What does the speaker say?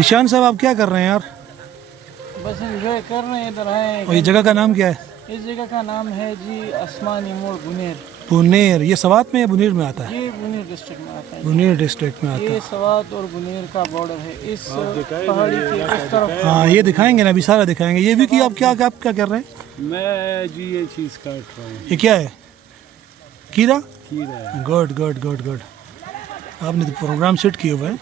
ईशान साहब आप क्या कर रहे हैं यार? बस एंजॉय कर रहे हैं, इधर आए और ये हैं। जगह का नाम क्या है? इस जगह का नाम है जी असमानी मोड़ बुनेर। बुनेर। ये सवात में या बुनेर में आता है? ये बुनेर डिस्ट्रिक्ट में आता है। बुनेर डिस्ट्रिक्ट में आता ये है। सवात और बुनेर का बॉर्डर है। इस पहाड़ी के उस तरफ। हाँ ये दिखाएंगे ना, अभी सारा दिखाएंगे। ये भी कि आप क्या कर रहे हैं? मैं जी ये चीज़ काट रहा हूँ। ये क्या है? खीरा। खीरा है। Good good good good. आपने तो प्रोग्राम सेट किए हुए हैं।